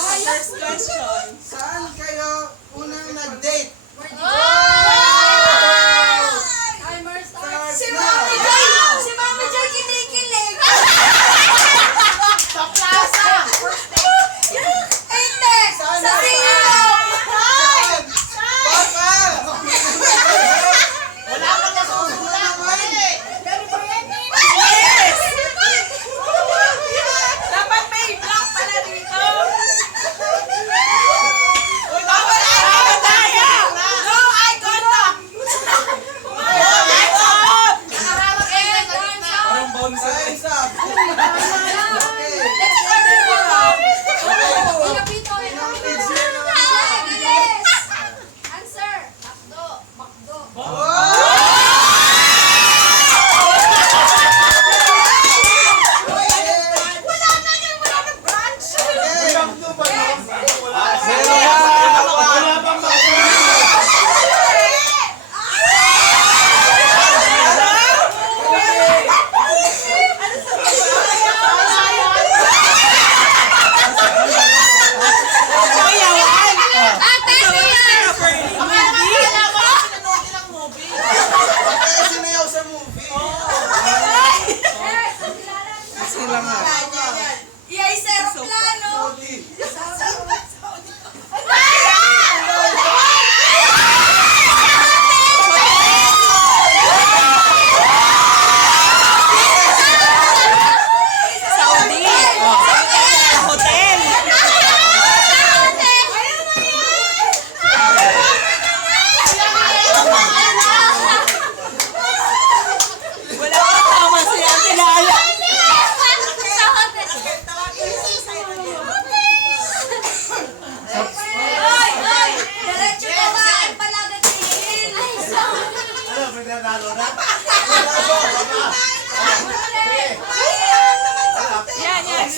First question. Saan kayo unang nag-date? Timer Start starts. now! Si Mami Joy kinikilig. Sa plaza. Hindi! Saan? Sa Rio! Saan? Baka! Wala pa nasusulat. Yes! Dapat may block pala dito. Uy, dapat ay daya. No eye contact. No eye contact. Nakaharap kayo sa gitna. Parang bouncer. Time's up! Okay. Let's start the program. Okay. Kapito, Ilang kids here naman? Yes! Answer. Bakdo. Bakdo. Wala na branch. Ilang to ba, no? Wala. Zero. Wala pang Okay, sinayaw sa movie. Sila nga. Iyay sa aeroplano. Saudi. Saudi. Hotel. Wala pa tama si Ate Lala. Oy, oy! Diretso kumain pala gatiin. Ano, may nanalo na? Yan, yan.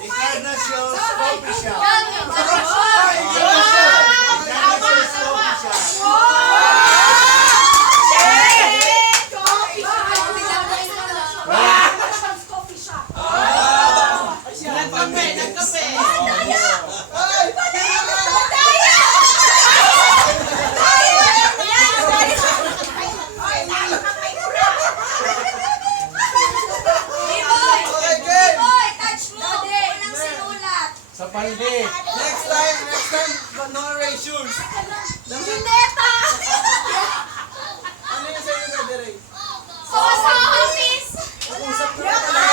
Encarnacion Coffee Shop. Nagkape. Okay, game. Touch mo. Unang sinulat. Sa palde. Next time, no erasures. Luneta. Ano yung sa'yo ka, Direk? Sa office. Usap ko na pala. Sa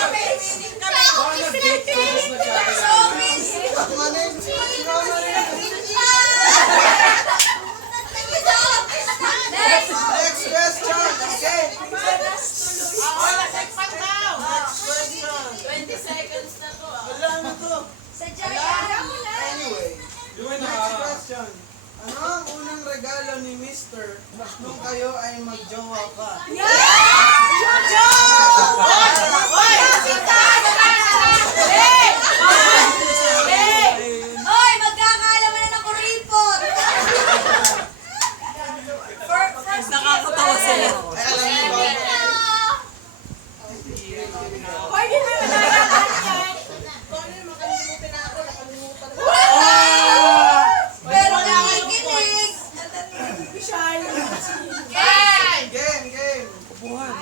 office. Sa office. Next. Next question. Okay. Next question. 20 seconds na to. Wala na to. Sa Jaya. Anyway, Yun na. next question. Ano ang unang regalo ni Mr. nung kayo ay magjowa pa? Hoy, magkakaalaman na ng kuripot. Nakakatawa sila. Ay, alam niyo ba? Pero nakikinig. Game.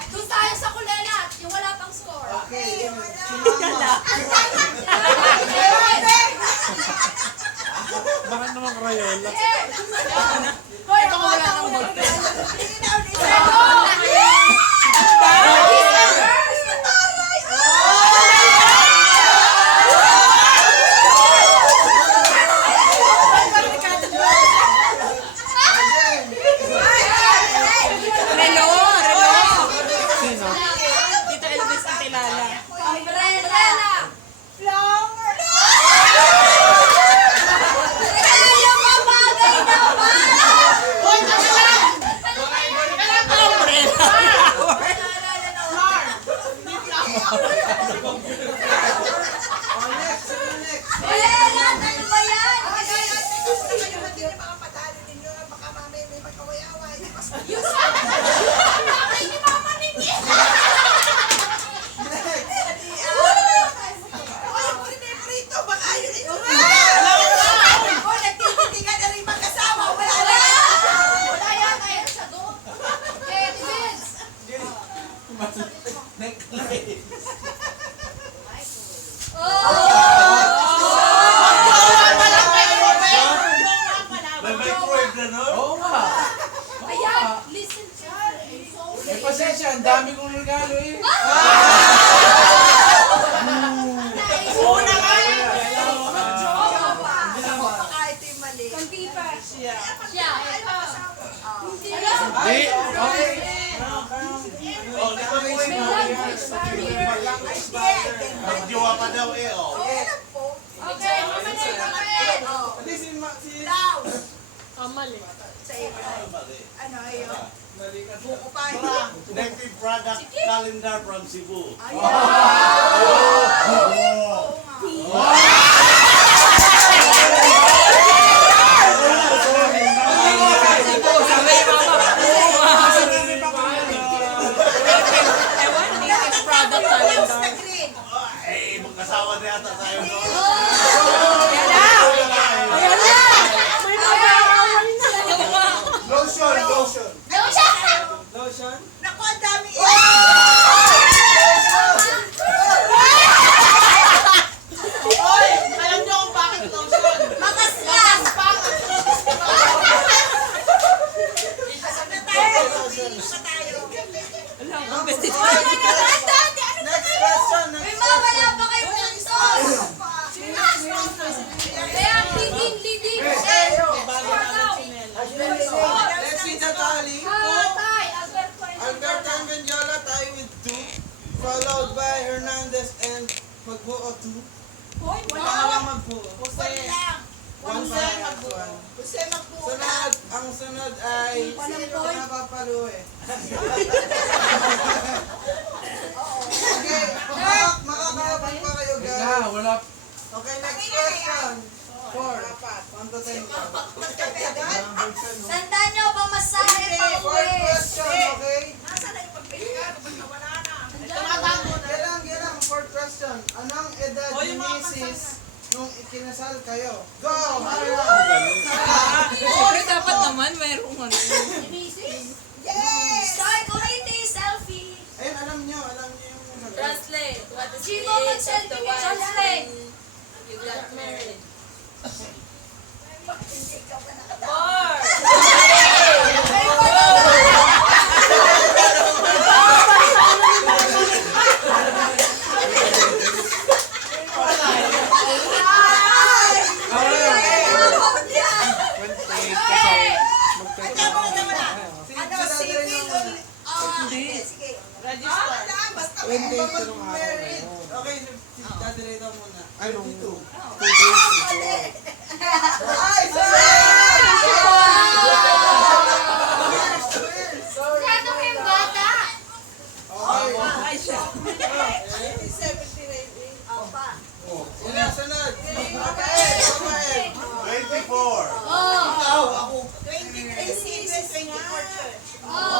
Doon tayo sa kulela, yung wala pang score. Okay. Sumama. Bakit naman Crayola? Hoy, ito wala nang ballpen. Relo. Sino? Dito Elvis Ate Lala. Umbrella. Flower. Magjowa pa daw eh, oh. Okay, mamaya oh. Hindi si... Daw. Mali. Sa iyo. Ano yun? Mali ka. Buko pa. Connected product calendar from Cebu. Ayan. Oo nga. Ewan, latest product calendar. Eh, magkasawa na yata tayo doon. Ayan na! May mag-aaway na. Lotion, lotion. Lotion? Naku, ang dami. Oy! Alam niyo kung bakit lotion? Makaslas. Alam ko, besti. Next question. May mamaya pa kayo puntos. Kaya leading. Let's see the tally. Alberto and Benjola tie with 2. Followed by Hernandez and Magbuo 2. Pangalang Magbuo. One point. Sunod, ang sunod ay napapalo eh. Okay, makakapag pa kayo guys. Wala. Okay, next question. 4. 1 to 10 pa. Tandaan nyo, pamasahe pa Fourth uwi. question, okay? Tumatago na. Yan lang. Fourth question. Anong edad ni Mrs. nung ikinasal kayo? Go! Hurry up! Siyempre, dapat naman mayroong ano. Yes! Start ulitin, selfie. Ayun, alam niyo yung sagot. Translate. What is Chico, mag-selfie ka, translate. You got married. Hindi ka pa nakatapos. Four. Married. Okay, dadalay daw muna. Anong 22. 2 days ago? Ay, sorry! Sorry. Ano kayong bata? Okay. Ay, siya. Opa. Sino sunod? Babae, babae. 24. Oh. 1 Oh.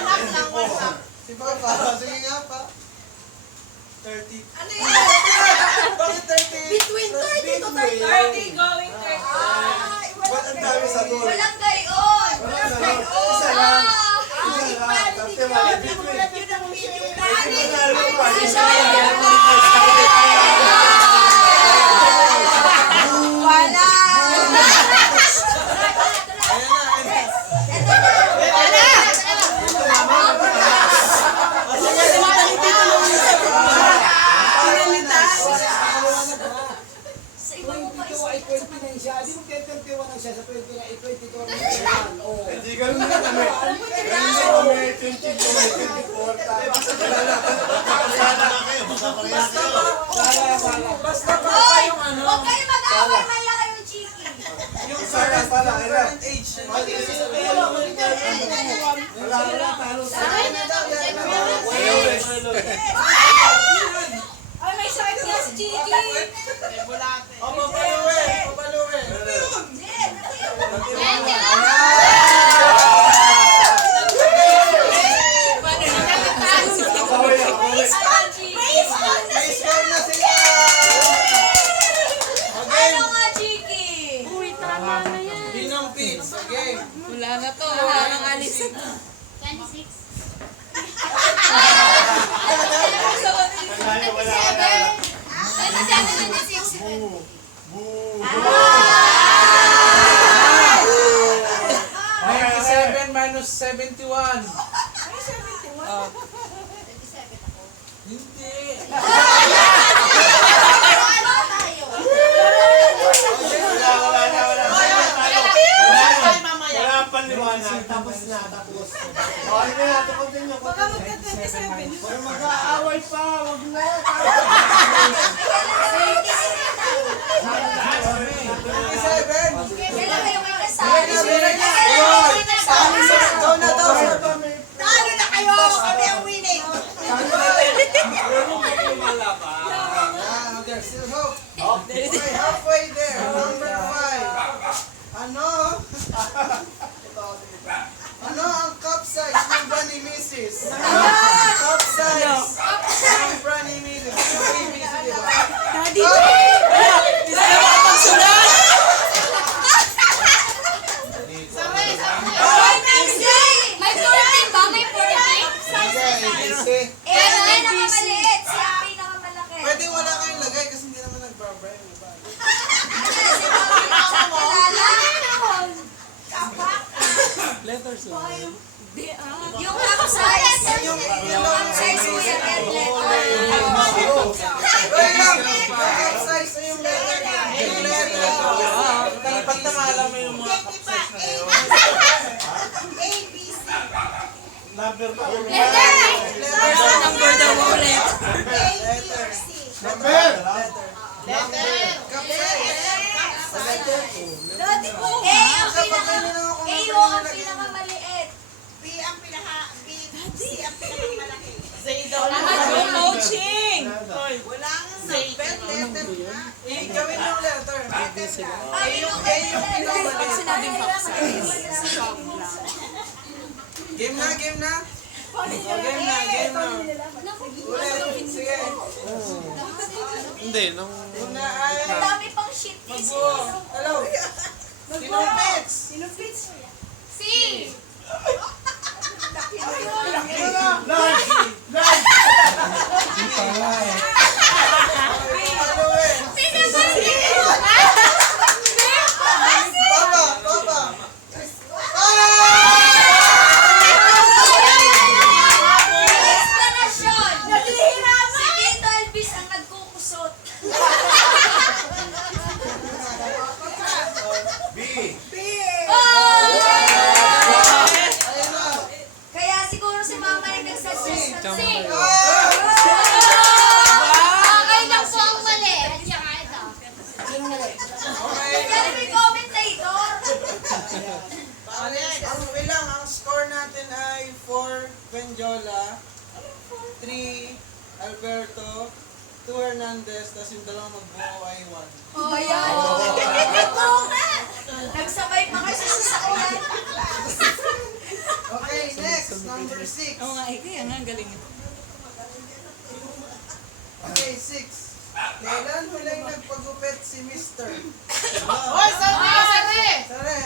up lang, 1 up. Si Papa. Sige nga pa. 30. Ano yan? Bakit 30? Between 30 to 30. 30 going 30. Ba't ang dami sa doon? Walang gayon. Walang gayon. Isa lang. Isa lang. Tapos wala Wala. Ayan na. Sa ibang mo pa isa. Ay, 29 siya. Di mo kaya 31 ang siya sa 29, ay 22 ang siya. Oo. Hindi ganun na kami. Ganun na kami. 22, 24 tayo. Sana na kayo, baka parehas kayo. Basta pa Hoy! yung ano. Huwag kayo mag-away, maya kayong chiki. Yung Sana pala, current age. Wala na talo sa Ay, may sakit niya si Chiki. O, papaluwi. Papaluwi. Jen, ano yun? May score na sila. Okay. Ano nga, Chiki? Ninong Pits. Okay. Wala na to. Wala nang alis. 26. Wala na. 26. Boo. Boo. 97 minus 71. Hindi. Wala pang liwanag. Tapos na, tapos. Okay na, tapos din yung. Baka magka-27. Mag-aaw. pa, wag na. Seven. Kailan kayo may kasali? Go na daw. Talo na kayo! Kami ang winning! There's still hope. Okay, halfway there. Number 5. Ano ang cup size ng bra ni Mrs.? Cup size ng bra ni Mrs. Ano ba yung Mrs. diba? Daddy! Hindi sila makapagsulat! May 14 ba? May 14? Okay, easy. Eh, ang pinakamaliit. Siya ang pinakamalaki. Pwede wala kayong lagay kasi hindi naman nagbabray. Diba? Letters lang. Yung cup size. Yung Size mo yan, red letter. Wait lang! Yung cup size na yung letter niya. Yung letter. Dapat tangala mo yung mga cup size na yun. A, B, C. Number pa. Number daw ulit. Letter. Number. Letter. Cup size. Daddy ko! Kapag ganyan lang ako Eh, yung ang pinakamaliit. B ang C ang pinakamalaki. Ano Coaching! Wala nga number. Letter nga. Gawin mo yung letter. Ay, yung pinakamaliit. Sinabing cup Game na, game na. Game na. Ulit. Sige. Hindi, nung... Una ay... Ang dami pang sheet is. Magbuo. Hello. Sinong pits? C. Ano eh? Papa. Explanation. Si Tito Elvis ang nagkukusot. Ayun na. Kaya siguro si Mama yung nagsuggest ng C. Okay lang po ang mali. At saka ito. Kaya may commentator. Ang score natin ay 4 Benjola, 3 Alberto, 2 Hernandez, tapos yung dalawang magbuo ay 1. Oh, yan. Oo nga. Nagsabay pa kasi sa sakyan. Okay, next, number 6. Oo nga, kaya nga, galing. Okay, 6. Kailan huling nagpagupit si Mr.? Hoy, sabi! Sare,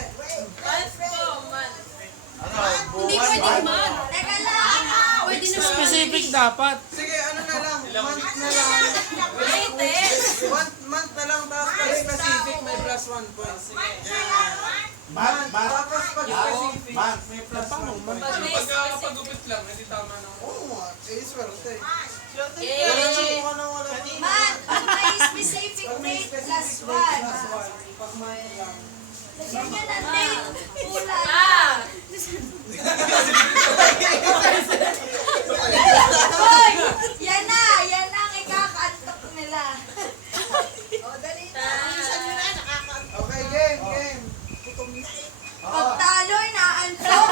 Hindi pwedeng man. Teka lang. Pwede na Specific dapat. sige, ano na lang, month na lang. Month na lang, tapos pag specific, may plus 1 point. Sige. Month. Tapos pag specific, Month. may plus 1 point. Pagkakapagupit lang, hindi tama na. Oo nga, swerte. Eh, Wala naman wala Man, pag may specific Pag may date, plus specific 1. rate, plus 1. Pag may lang. Lagyan niya ng date. Pula. Hoy! Yan na ang ikakaantok nila. minsan nyo na, nakaka- Okay, game. Pag talo, inaantok.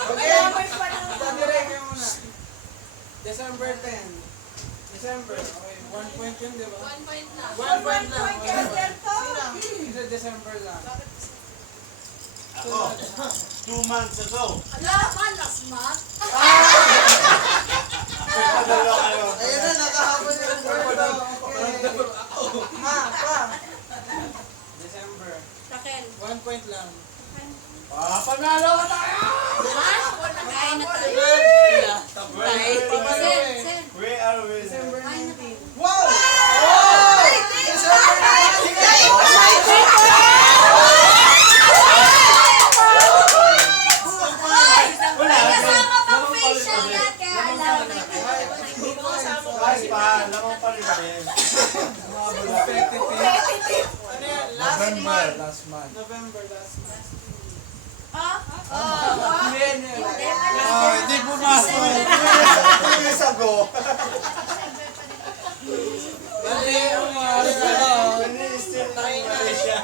Okay. Sabi rin kayo muna. December 10. December. Okay, 1 point yun, di ba? 1 point lang. 1 point lang. Sino? December lang. Ako, 2 months ago. Last month. Dalawa kayo. Ayun na, nakahapon yung Roberto. Okay. Pa. December. Raquel. 1 point lang. Panalo ka tayo! Kain na tayo. Sen. We are winning. December 19. Wow! Oh! December 19! Kasama pang facial yan, kaya alam na. Guys pa, lamang pa rin rin. Ano yan? Last November. month. Last month. November, last month. Ah? Yan, yan. Oh, hindi pumasok. Bago. Mali ang ano. Ini-steal na Tayo na. siya.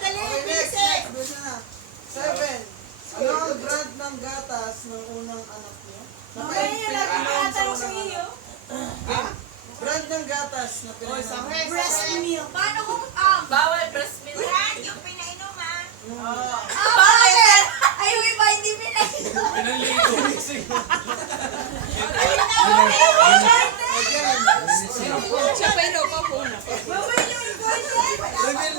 Dali, Okay, next. busy. Bisa na. 7. Ano ang brand ng gatas ng unang anak niyo? Mamaya yan, lagi tinatanong sa iyo. Brand ng gatas na pinainom. Breast milk. Paano kung Bawal breast milk. brand yung pinainom ha? Bakit? Ay, yung iba hindi pinainom. Again. Siya pa ino pa po na. Mamaya yung boyfriend. Reveal.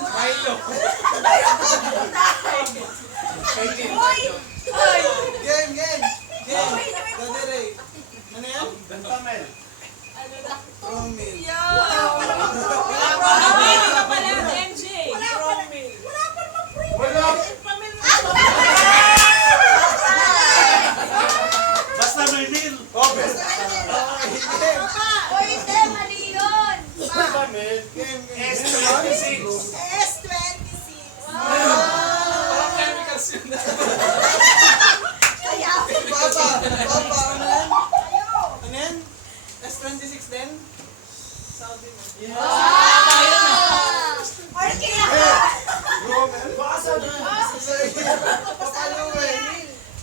Game. Game. Daddy Ray. Ano yan? Bentamel. Promil. Pamili ka pala, MJ. Wala pa naman free. Wala. Basta may meal. Oh, best. Game. O hindi, mali yun. Bentamel. Game. S26. S26. Kaya, Papa. Ano yan? kayo. Ano yan? S26 din? Saudi mo. Or kaya, Romel. Baka sabi. Papalo eh.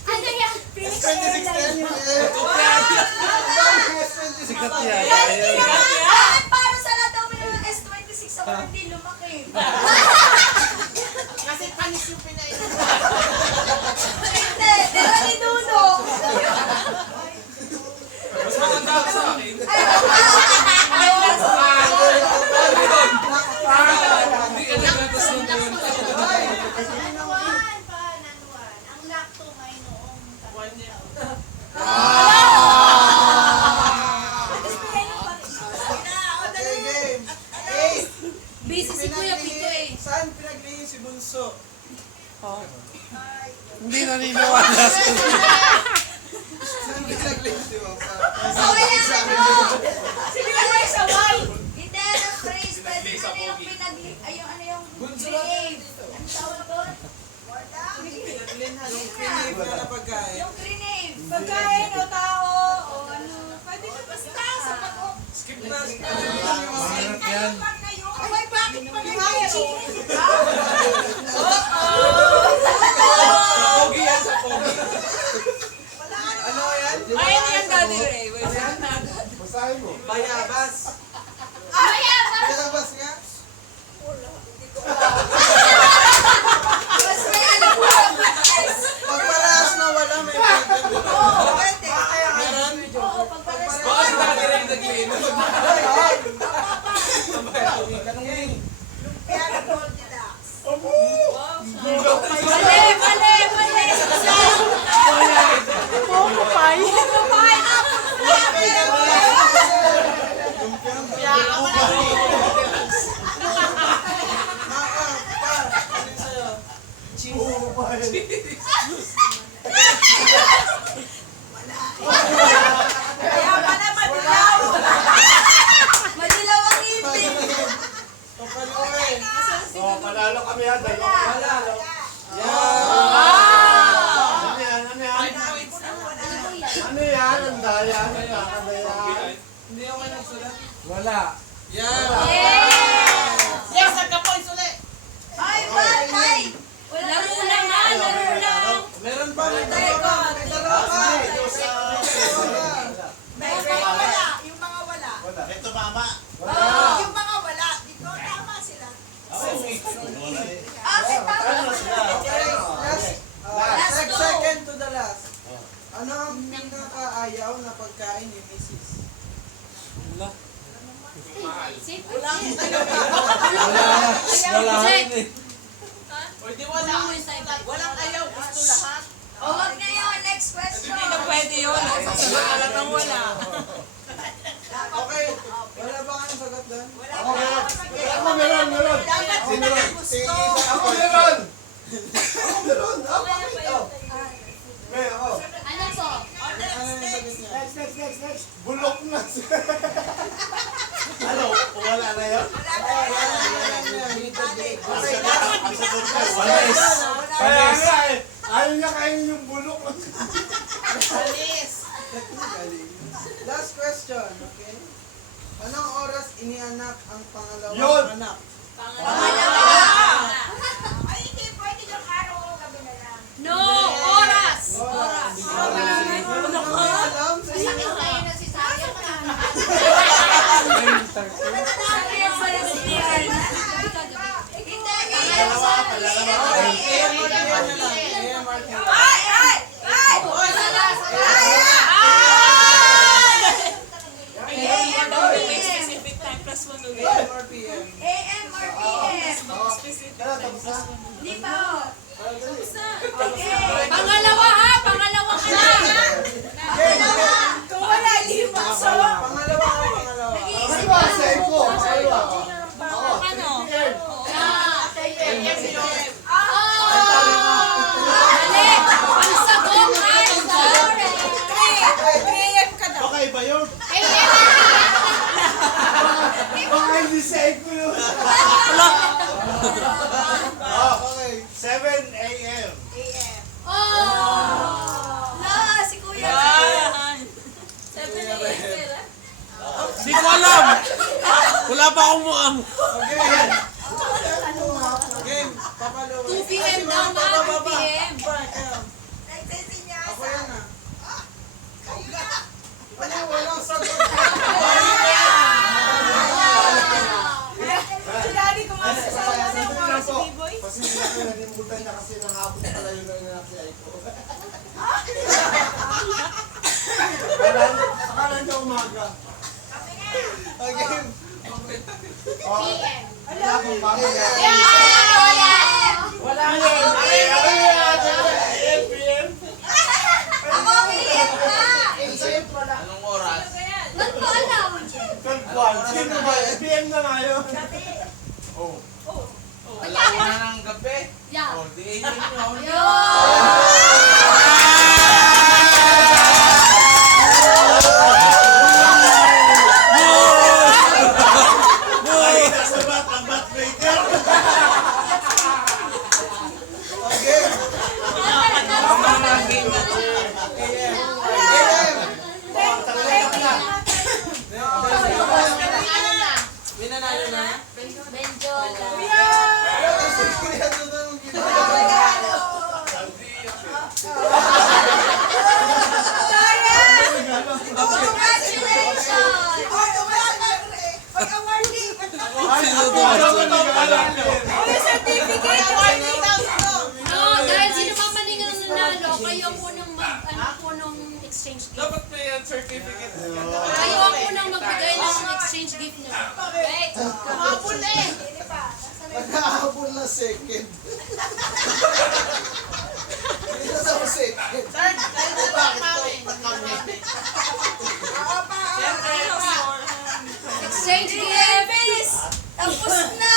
ano yan? Phoenix S26 din? S26 Sikat pa. yan. Bakit para sa lahat daw ng S26 ako hindi lumaki? Kasi panis yung pinainom. Hindi, dito ni Nuno. Mas maganda ka sa akin. Hindi ka naglatas ng buwan. Nanuan. Ang lakto may noong Okay, game. 8. Busy si Kuya Pito eh. Saan pinaglihi si Bunso? Hindi naniniwala. Saan pinaglihi si Papa? Kaya ano? Sige na kayo sa wall. Hindi, ang phrase, pwede ano yung pinagli... Ay, yung ano yung... Grenade. Ang tawag doon? Yung pinip na na pagkain. Yung grenade. Pagkain o tao o ano. Pwede na basta sa pag-o. Skip na. Mahirap yan. Abay, bakit pa kayo? Pogi yan sa pogi. Ano yan? Ay, ano yan, Daddy Ray? Wait, saan na agad? Basahin mo. Bayabas. Bayabas nga? Mas may alam ko ang business. Pagparehas na wala, may problem. Pwede. Meron? Oo, pagpares na. Baka si Daddy Ray naglinom. Kaya na Goldilocks. Mali, mali, mali. Pumapay. Pumapay. Kaya pala madilaw. Madilaw ang ibig. Papaluin. Oh, panalo kami yan. Dalawa. Wala. Yan. Ano yan? Ano yan? Ano yan? Ang daya. Ano yan? Ano yan? Hindi ako nagsulat. Wala. Yan. Yes, nagka-points ulit. Ay, batay. Laro lang ha, laro lang. Meron pa. May dalawa. May dalawa pa. May mga wala. Yung mga wala. Wala. Ito mama. Wala. Yung mga wala. Dito, tama sila. Wala eh. Okay, tama. Okay, Last two. second to the last. Ano ang pinakaayaw na pagkain ni Mrs.? O di wala. Walang ayaw, gusto lahat. O, wag na yun. Next question. Hindi na pwede yun. Sasagot ka lang ng wala. Okay, wala ba kayong sagot doon? Wala Ako pa. meron. Ako meron. Meron. Dapat sila na gusto. Ako meron. Ako meron. Ako. May ako. Ano po? Ano yung sagot niya? Next. Bulok na. Ano? Wala na yun? Wala na. Okay, Ang sagot ko, wala eh. Kaya nga eh. Ayaw niya kainin yung bulok. Alis. technically. Last question, okay? Anong oras inianak ang pangalawang Yun. anak? Ay, hindi pwede yung araw o gabi na lang. No, oras. Oras. Ano ka? Alam? Sakit tayo na si Saya. Specific time plus 1 ulit. AM or PM? AM or PM? Kaya tapos na. Di ba? Okay. Pangalawa ha, pangalawa ka na. Kung wala, lima. So, Pangalawa ka, pangalawa. Ano ba? Sa iko. Ano? Ano? Mali. Ang sagot ay Baka iba yun. Baka hindi sa iko yun. Okay. 7 a.m. Si Kuya. Hindi ko alam. Wala pa akong muang. Okay. Game. Papaluwa. 2 p.m. daw na, 2 p.m. Nagsisinyasa. Ako yan ah. Ano, walang sagot. Pasensya na kayo, nalimutan niya kasi nahapon pala yun ang anak si Aiko. Akala niya umaga. Okay. Wala akong bago. Wala. PM. Ako, PM na. Anong oras? Ba't mo alam? Sino ba? PM na nga yun. Oh. Alauna na ng gabi. Yeah. Oh, di yun yun. Nakita sa bat ang bat breaker. Okay. Minanalo na? Medyo. No, dahil sino pa man ang nanalo, kayo po nang exchange gift. Dapat may certificate. Kayo ang unang magbigay ng exchange gift niyo. Wait, kumapul na eh. Nagkahabol na second. Dito sa second. Exchange gift! Tapos na.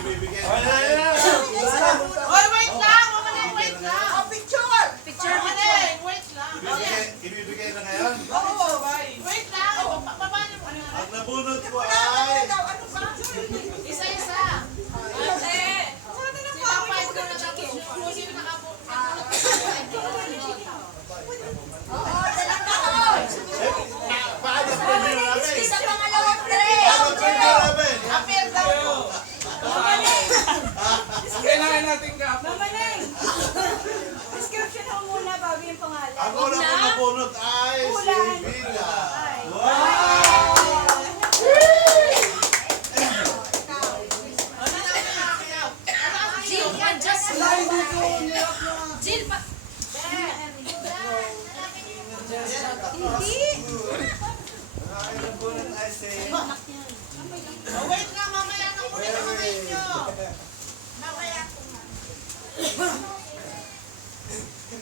Ibibigay Wala na. na. Picture. Picture mo Ibibigay na ngayon. Ang nabunot ko ay... Isa-isa. Paano ang premyo namin? Sa pangalawang Paano ang premyo namin? Ang kailangan natin ka. Description mo muna bago yung pangalan. Ang unang kong nabunot ay si Villa. Jill, adjust mo. Jill, pa. Ang nabunot ay si...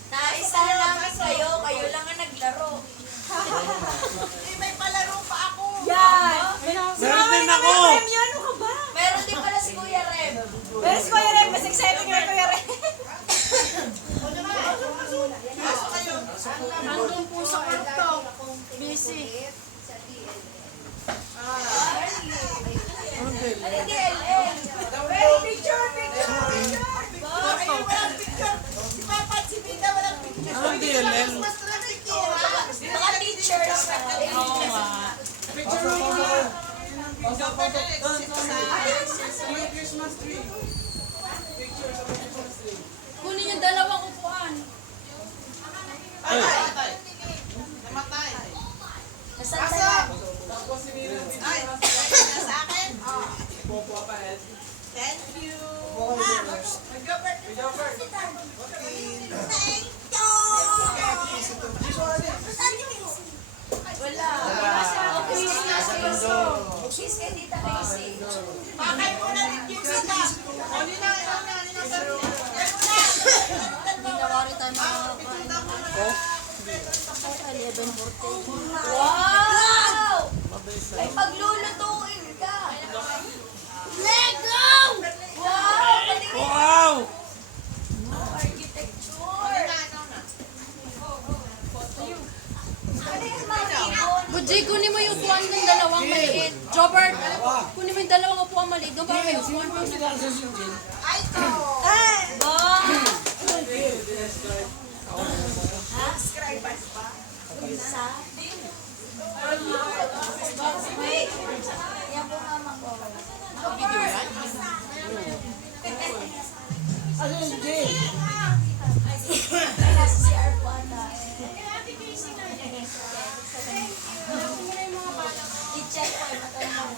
Naisa na namin kayo. Kayo lang ang naglaro. May palaro pa ako. Yan. Meron din ako. Meron din pala si Kuya Rem. Pero si Kuya Rem, mas exciting yung Kuya Rem. Nandun po sa kwarto. Busy. Ano DLL? Pero picture, picture, picture. Ayun, walang picture. Si Papa at si Vida walang picture. Anong DLL? Mas traffic yun. Doon sa may Christmas tree. Picture sa may Christmas tree. Kunin yung dalawang upuan. Ay! Namatay. Nasaan? Tapos si Mira video. Ay, sa akin? Popo pa head. Thank you. Video first. Wala. Okay, cheese kay Tita Casey. Pakay mo na rin yung sita. Oli na. Ginawari tayo mga Wow! Ay, paglulutuin ka. Lego! Wow! Galing Wow! architecture. Ano yung mga ibon? Bujay, kunin mo yung upuan ng dalawang maliit. Jobert, kunin mo yung dalawang upuan maliit. Doon para may upuan mo. Ay, ko. Subscribers ba? Wait. Yan po mama ko. Video yan? Ano yung Jay? Kaya si CR po ata. I-check ko yung matanong.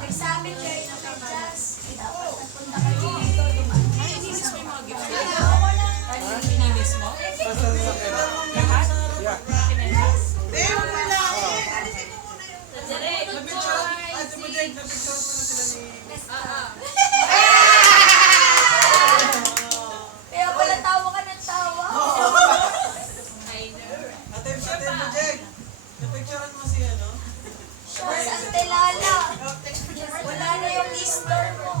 Nag-summit kayo ng Texas. Dapat nagpunta kayo dito. Ay, inisis mo yung mga gift. Wala. Ininis mo? Pero wala eh. Alisin mo muna yung... Napicture po na sila ni... Kaya pala tawa ka ng tawa. Ate mo, Jake. Napicturean mo si ano? Shorts ang telala. Wala na yung Easter mo.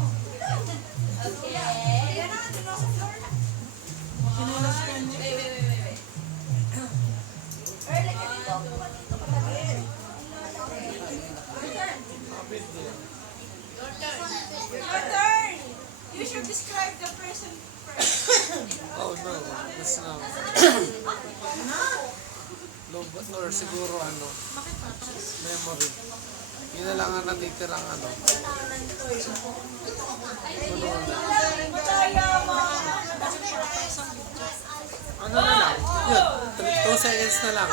Okay. Kinulas ka niya. Early ka dito. Kuha dito katabi. Your turn. You should describe the person first. Oh no, that's Lobot or siguro ano, memory. Yun na lang ang natitirang ano. Ano na lang, yun, 2 seconds na lang.